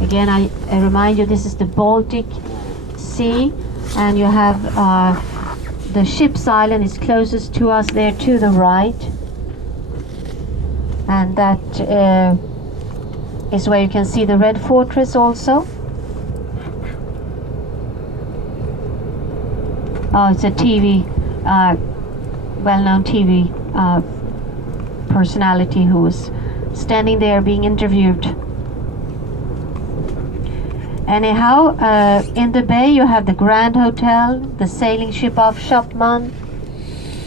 Again, I remind you, this is the Baltic Sea, and you have the ship's island is closest to us there to the right, and that is where you can see the Red Fortress also. Oh, it's a TV, well-known TV personality who was standing there being interviewed. Anyhow, in the bay you have the Grand Hotel, the sailing ship off Schopman,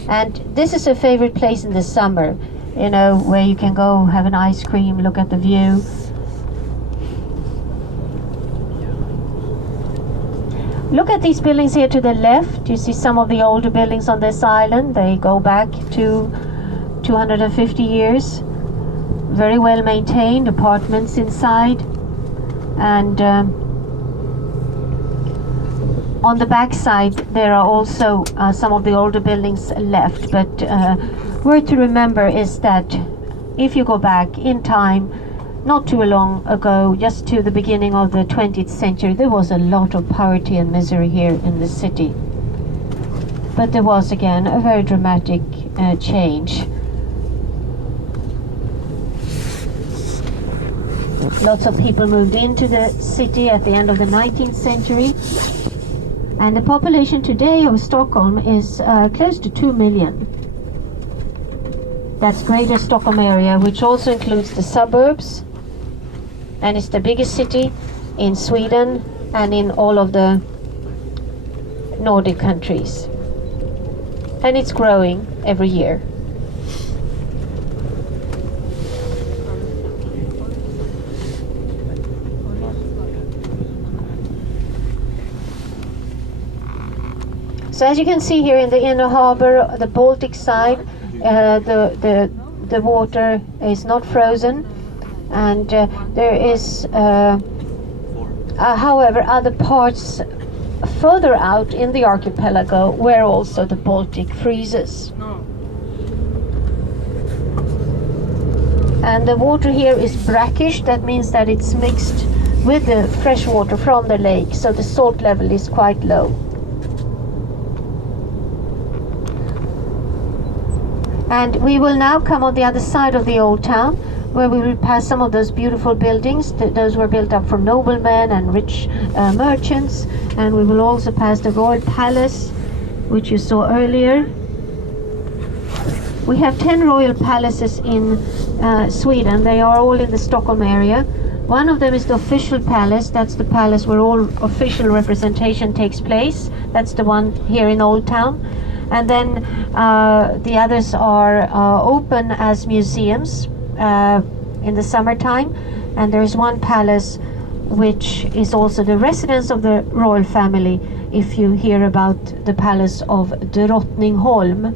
and this is a favorite place in the summer, you know, where you can go have an ice cream, look at the view. Look at these buildings here to the left. You see some of the older buildings on this island. They go back to 250 years. Very well maintained, apartments inside, and on the back side there are also some of the older buildings left, but worth to remember is that if you go back in time, not too long ago, just to the beginning of the 20th century, there was a lot of poverty and misery here in the city. But there was again a very dramatic change. Lots of people moved into the city at the end of the 19th century. And the population today of Stockholm is close to 2 million. That's Greater Stockholm area, which also includes the suburbs. And it's the biggest city in Sweden and in all of the Nordic countries. And it's growing every year. So as you can see here in the inner harbor, the Baltic side, the water is not frozen, and there is, however, other parts further out in the archipelago where also the Baltic freezes. And the water here is brackish. That means that it's mixed with the fresh water from the lake, so the salt level is quite low. And we will now come on the other side of the old town, where we will pass some of those beautiful buildings. Those were built up for noblemen and rich merchants. And we will also pass the Royal Palace, which you saw earlier. We have 10 royal palaces in Sweden. They are all in the Stockholm area. One of them is the official palace. That's the palace where all official representation takes place. That's the one here in Old Town. And then the others are open as museums in the summertime. And there is one palace which is also the residence of the royal family. If you hear about the palace of Drottningholm,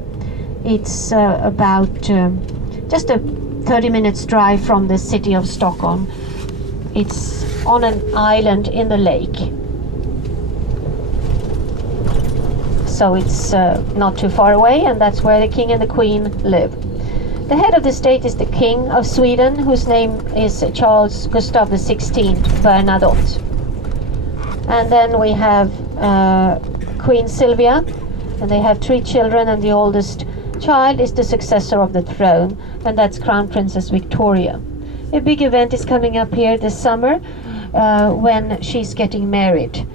it's about just a 30 minutes drive from the city of Stockholm. It's on an island in the lake. So it's not too far away, and that's where the king and the queen live. The head of the state is the King of Sweden, whose name is Charles Gustav XVI Bernadotte. And then we have Queen Sylvia, and they have 3 children, and the oldest child is the successor of the throne, and that's Crown Princess Victoria. A big event is coming up here this summer when she's getting married.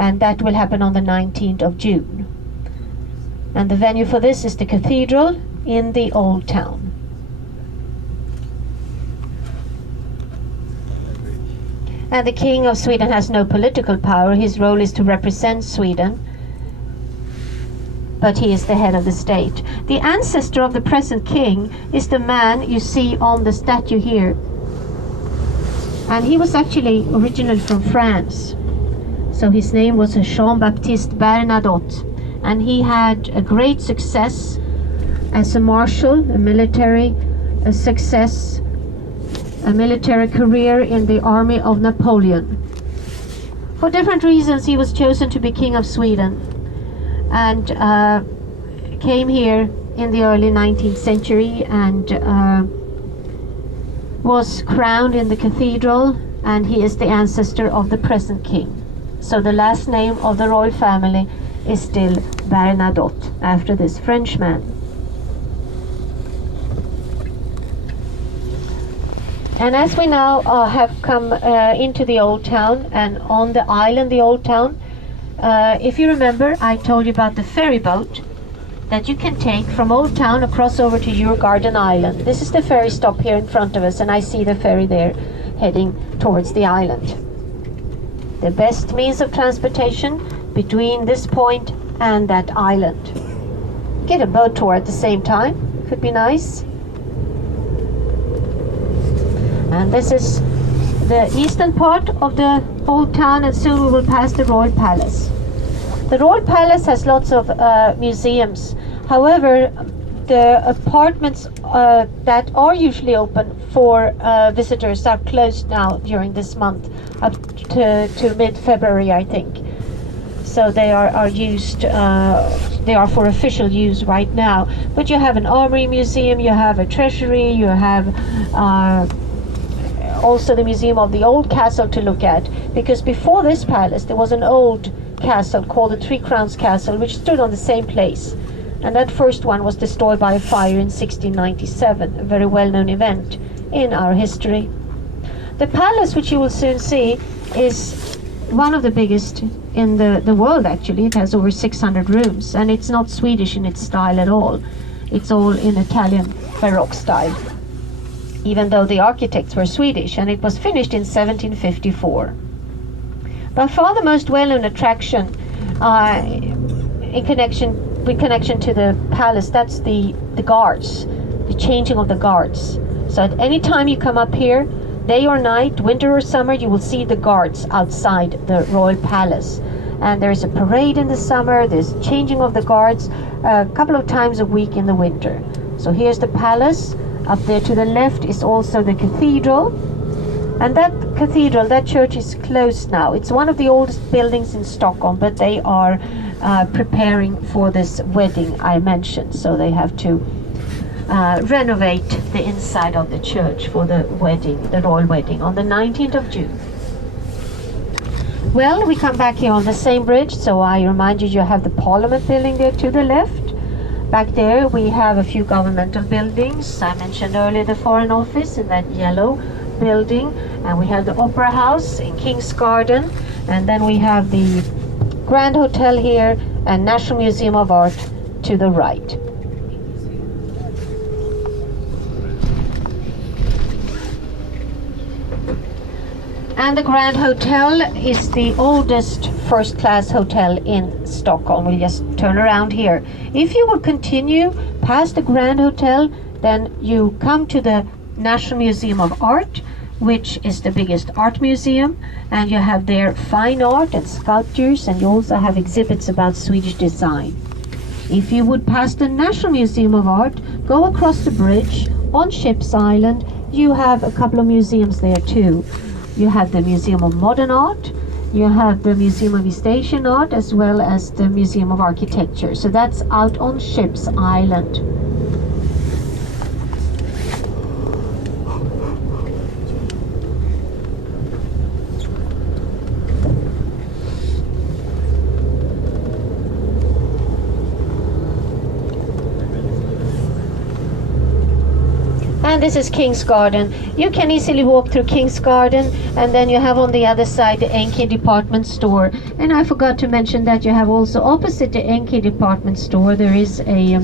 And that will happen on the 19th of June. And the venue for this is the cathedral in the Old Town. And the King of Sweden has no political power. His role is to represent Sweden, but he is the head of the state. The ancestor of the present king is the man you see on the statue here. And he was actually originally from France. So his name was Jean-Baptiste Bernadotte, and he had a great success as a marshal, a military success, a military career in the army of Napoleon. For different reasons he was chosen to be King of Sweden, and came here in the early 19th century and was crowned in the cathedral and he is the ancestor of the present king. So the last name of the royal family is still Bernadotte, after this Frenchman. And as we now have come into the old town, and on the island, the old town, if you remember, I told you about the ferry boat that you can take from Old Town across over to Djurgården Island. This is the ferry stop here in front of us, and I see the ferry there heading towards the island. The best means of transportation between this point and that island. Get a boat tour at the same time, could be nice. And this is the eastern part of the old town, and soon we will pass the Royal Palace. The Royal Palace has lots of museums. However, the apartments that are usually open for visitors are closed now during this month, up to mid-February, I think. So they are used, they are for official use right now. But you have an armory museum, you have a treasury, you have also the museum of the old castle to look at, because before this palace there was an old castle called the Three Crowns Castle, which stood on the same place, and that first one was destroyed by a fire in 1697, a very well-known event in our history. The palace, which you will soon see, is one of the biggest in the world actually. It has over 600 rooms, and it's not Swedish in its style at all. It's all in Italian Baroque style, even though the architects were Swedish, and it was finished in 1754. By far the most well-known attraction in connection to the palace, that's the guards, the changing of the guards. So at any time you come up here, day or night, winter or summer, you will see the guards outside the royal palace. And there's a parade in the summer, there's changing of the guards a couple of times a week in the winter. So here's the palace. Up there to the left is also the cathedral. And that cathedral, that church is closed now. It's one of the oldest buildings in Stockholm, but they are preparing for this wedding I mentioned. So they have to renovate the inside of the church for the wedding, the royal wedding, on the 19th of June. Well, we come back here on the same bridge, so I remind you, you have the Parliament building there to the left. Back there we have a few governmental buildings. I mentioned earlier the Foreign Office in that yellow building, and we have the Opera House in King's Garden, and then we have the Grand Hotel here and National Museum of Art to the right. And the Grand Hotel is the oldest first-class hotel in Stockholm. We'll just turn around here. If you will continue past the Grand Hotel, then you come to the National Museum of Art, which is the biggest art museum, and you have there fine art and sculptures, and you also have exhibits about Swedish design. If you would pass the National Museum of Art, go across the bridge on Ship's Island, you have a couple of museums there too. You have the Museum of Modern Art, you have the Museum of East Asian Art, as well as the Museum of Architecture. So that's out on Ship's Island. And this is King's Garden. You can easily walk through King's Garden, and then you have on the other side the Enki department store. And I forgot to mention that you have also opposite the Enki department store, there is a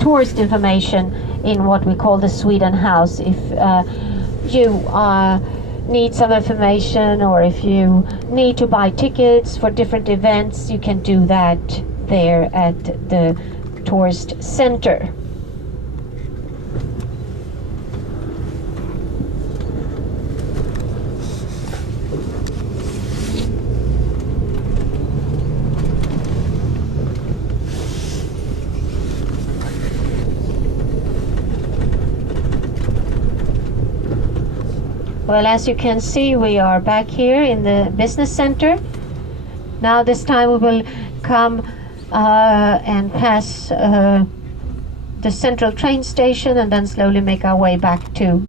tourist information in what we call the Sweden House. If you need some information, or if you need to buy tickets for different events, you can do that there at the tourist center. Well, as you can see, we are back here in the business center. Now this time we will come and pass the central train station, and then slowly make our way back to